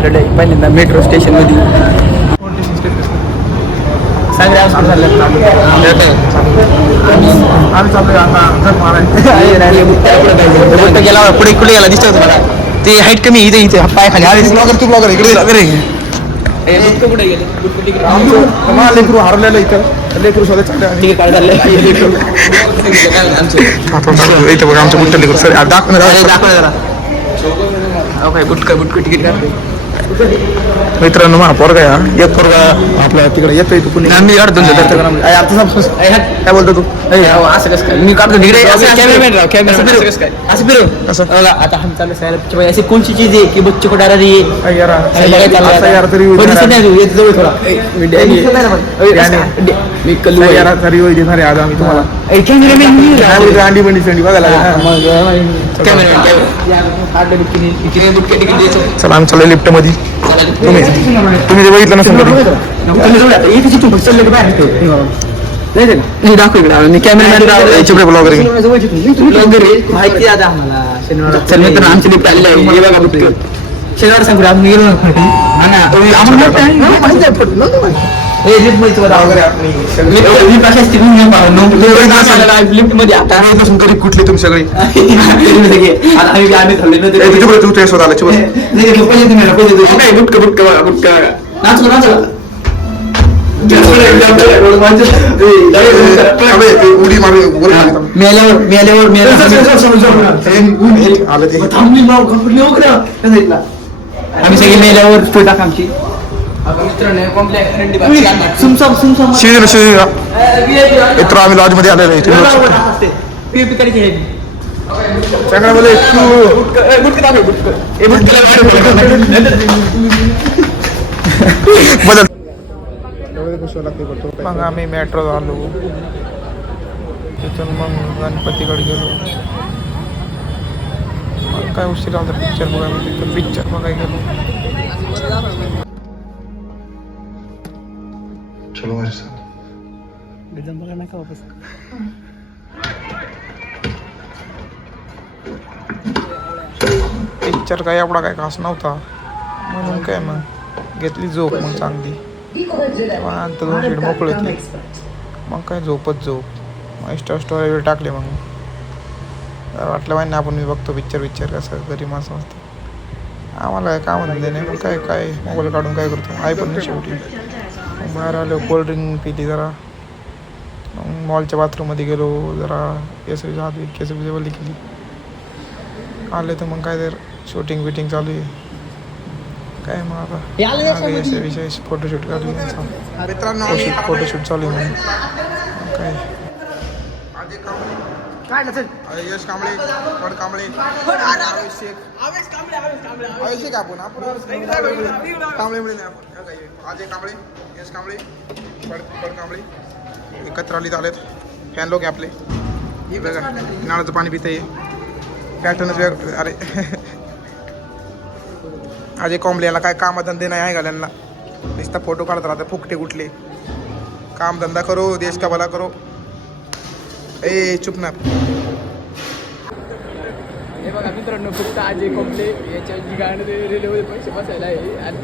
आलेलो आहे पहिल्यांदा मेट्रो स्टेशनमध्ये. सांगरे हॉस्पिटल झालं आम्ही चालू आता गेला पुढे कुठे गेला दिसतो तुम्हाला ते हाईट कमी इथे इथे पाय खाली तू ब्लॉगर इकडे कुठे गेले लेकरू हरलेलं इथं लेकरू शोधायला चालले ठीक आहे इथं बघा आमचं बुट्ट लेकरू सर दाखवा जरा काय बुटक तिकीट काढते मित्रांनो मला पोरगा एक पोरगा आपल्या तिकडे येतो इथं पुणे मी काढतो काय बोलतो तू असं कसं काय मी काढतो तिकडे कॅमेरामॅन राव कॅमेरा कसं काय असं फिरव कसं आता हम चालू साहेब ऐसी कोणची चीज आहे की बच्चे को डरा रही है यार तरी जवळ थोडा मी कल्लू यार तरी देणार आज आम्ही तुम्हाला कॅमेरामॅन अंडी बंडी संडी बघायला चला आम्ही चालू लिफ्ट मध्ये तुम्ही ते बघितलं नसेल कॅमेरामॅन ब्लॉगर माहिती आता आम्हाला आमची लिफ्ट आलेली आहे हे बघा शनिवार सांगू आम्ही गेलो लिफ्ट मध्ये आता कुठली तुम्ही सगळी उडी मारू आम्ही सगळे मेल्यावर टाक आमची मित्र आम्ही लॉज मध्ये आलेलो आहे मग आम्ही मेट्रो आलो तिथून मग गणपतीकडे गेलो मग काय उशीर आला पिक्चर बघायला तिथं पिक्चर बघायला गेलो चलो मेरे साथ पिक्चर काय एवढा काय खास नव्हता म्हणून काय मग घेतली झोप मग चांगली तेव्हा आता 2 शीट मोकळे होते मग काय झोपच झोप इंस्टा स्टोरी टाकले मग वाटलं माहिती आपण मी बघतो पिक्चर कसं घरी माणसं असतं आम्हाला काय काम धंदे नाही मग काय मोबाईल काढून काय करतो आई पण नाही शेवटी मग बाहेर आलो कोल्ड्रिंक पिली जरा मग मॉलच्या बाथरूममध्ये गेलो जरा केसरी झाली केसरी बली केली आले तर मग काय तर शूटिंग बिटिंग चालू आहे काय मग आता विषय फोटोशूट काढली फोटोशूट चालू आहे मग काय यश कांबळे फड कांबळे अभिषेक आपण कांबळे मिळेल आपण अजय कांबळे यश कांबळे फड कांबळे एकत्र आलीत आलेत फॅन लोक आपले बघा नाळाचं पाणी पिते पॅटर्नच वेग अरे अजय कांबळे याला काय कामधंदे नाही आहे घाल्यांना नुसता फोटो काढत राहतात फुकटे कुठले कामधंदा करो देश का भला करो ए चुपणार हे बघा मित्रांनो फक्त अजय कांबळे याच्या जी गाणं रेल्वेमध्ये पैसे बसायला आहे आणि